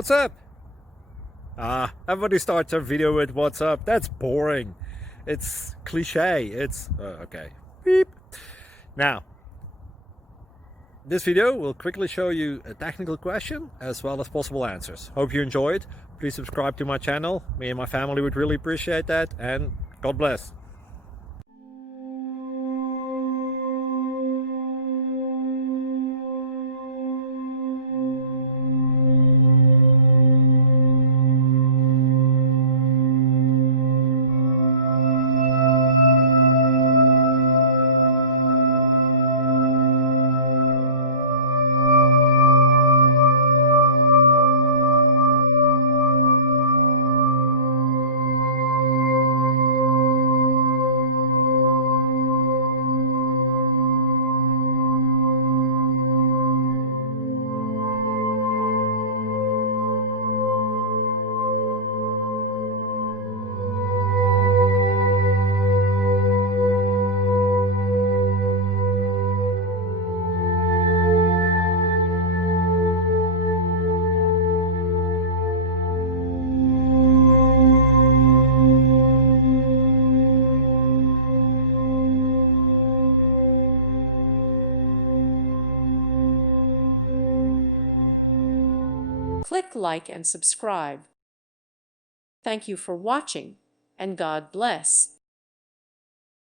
What's up? Everybody starts their video with what's up. That's boring. It's cliche. It's okay. Beep. Now, this video will quickly show you a technical question as well as possible answers. Hope you enjoyed. Please subscribe to my channel. Me and my family would really appreciate that, and God bless. Click like and subscribe. Thank you for watching, and God bless.